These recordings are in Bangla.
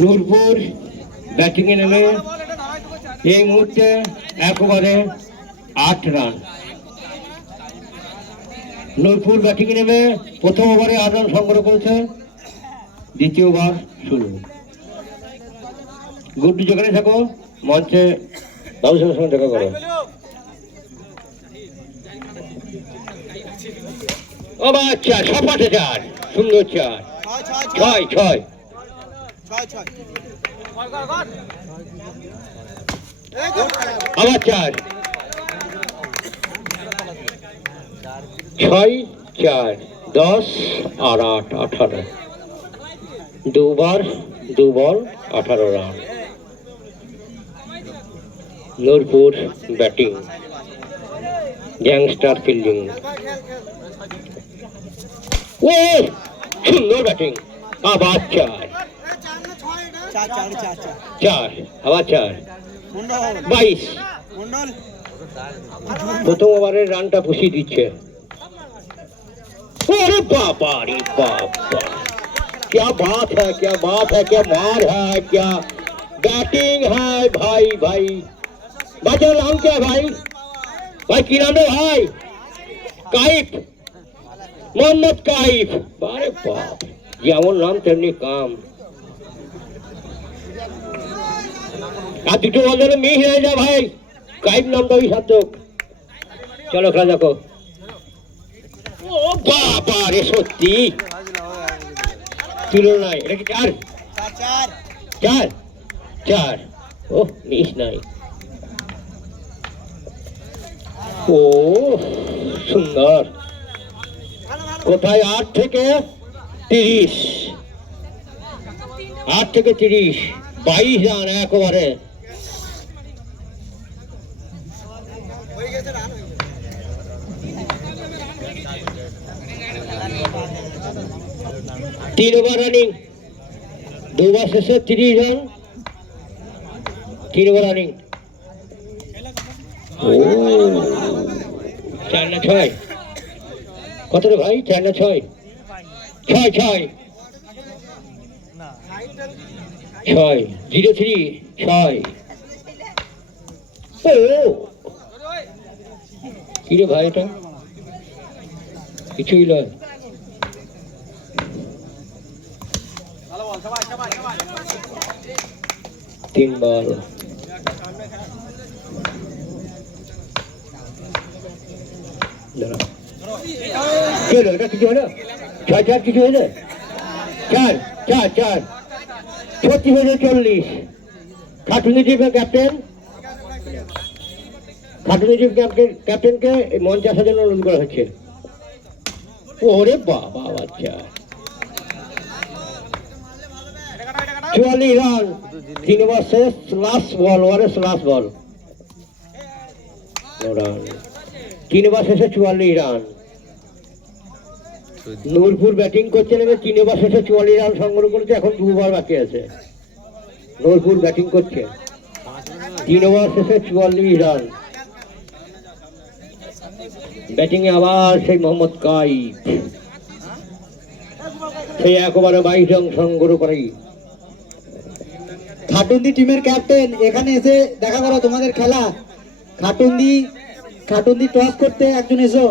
নূরপুর ব্যাটিং এ নেমে এই মুহূর্তে 1 ওভারে 8 রান। নূরপুর ব্যাটিং এ নেমে প্রথম ওভারে 8 রান সংগ্রহ করেছে, দ্বিতীয় ওভার শুরু। গুড্ডু যেখানে থাকো মঞ্চে বাবুর সঙ্গে দেখা করো। চার সপাটে 4 সুন্দর 4 6 আবার 4 6 4 10 আর 8 18 2 ball 18 run. Nurpur batting, gangster fielding. ও সুন্দর ব্যাটিং, আবার 4 আবার 4 22। প্রথম ওভারের রানটা পুষিয়ে দিচ্ছে। अरे बाबा रे बाबा, क्या बात है, क्या बात है, क्या मार है, क्या बैटिंग है भाई। भाई का नाम क्या है भाई? भाई की नाम है भाई? काइफ, मोहम्मद काइफ। अरे बाप, যেমন নাম তেমনি কাম। আর দুটো বল ধরে মিস হয়ে যা ভাই, কাইফ নামটা ওই সার্থক। চলো খেলা দেখো। ও বাবা রে, সত্যি ছিল নাই। এটা কি 4? ও মিস নাই। ও সুন্দর। কোথায় 8 থেকে 30, 8 থেকে 30, 22 রান 1 ওভারে। तीन ओवर रनिंग, 2 ओवर শেষে 30 রান, 3 ওভার রানিং। ও 4 না 6? কত রে ভাই? 4 না 6? 6 0-3 6। ও কি রে ভাই, এটা কিছুই নয়। 3 বল। কিছু হলো? 6 কিছু হয়েছে? 4 36 হয়েছে 40। খাটুনি টিমের ক্যাপ্টেনকে মঞ্চে আসার জন্য অনুরোধ করা হচ্ছে। ওরে বাবা, বাচ্চা 44 রান, 3 ওভার শেষ, লাস্ট বল, ওভারের লাস্ট বল। 3 ওভার শেষে 44 রান। নূরপুর ব্যাটিং করছে, 3 ওভার শেষে 44 রান সংগ্রহ করেছে। এখন 2 ওভার বাকি আছে। নূরপুর ব্যাটিং করছে, 3 ওভার শেষে 44 রান। ব্যাটিং এ আবার সেই মোহাম্মদ কাইফ, সেই 1 ওভারে 22 রান সংগ্রহ করে। খাটুন্দি টিমের ক্যাপ্টেন এখানে এসে দেখা করো তোমাদের খেলা। খাটুন্দি টস করতে একজন এসো।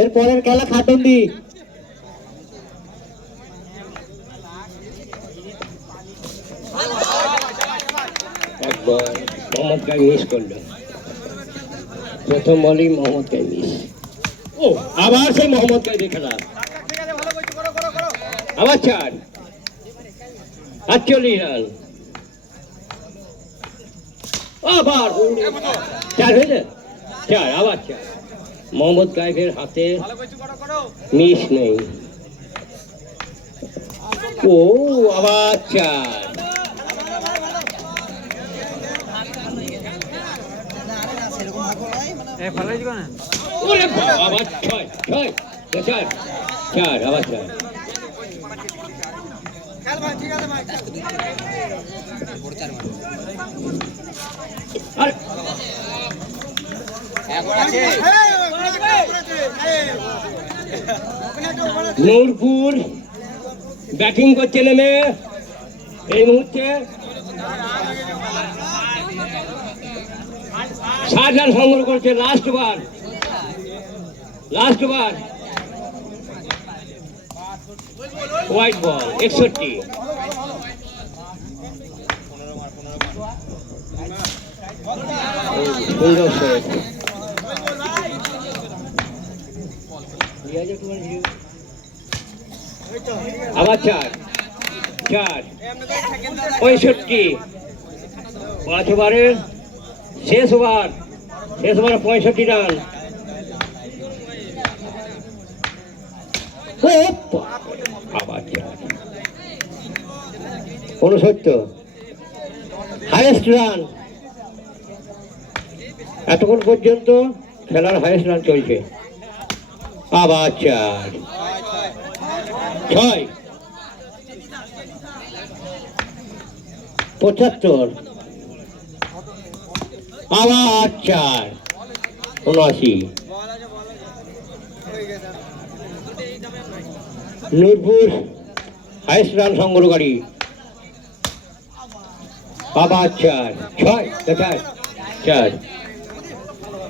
এর পরের খেলা খাটুন্দি। একবার মোহাম্মদ কাইফ মিস করলো, প্রথম বলেই মোহাম্মদ কাইফ মিস। ও আবার সেই মোহাম্মদ কাইফের খেলা, আবার 4 48 রান। আবার 4 হয়েছে, 4 আবার 4। মোহাম্মদ কাইফের হাতে মিস নেই। ও আবার 4। ওরে বাবা, আবার 6 4 আবার 4। নূরপুর ব্যাটিং করছে নেমে এই মুহূর্তে 60 রান সংগ্রহ করছে লাস্ট বার হোয়াইট বল 61। সুন্দর শট। আবার 4 65। 5 ওভারের শেষ ওভারে 65 রান। আবার 69 হাইয়েস্ট রান এতক্ষণ পর্যন্ত খেলার হাইয়েস্ট রান চলছে। আবার 4 6 75 আবার 4 79। নূরপুর হাইয়েস্ট রান সংগ্রহকারী। আবার 4 6 4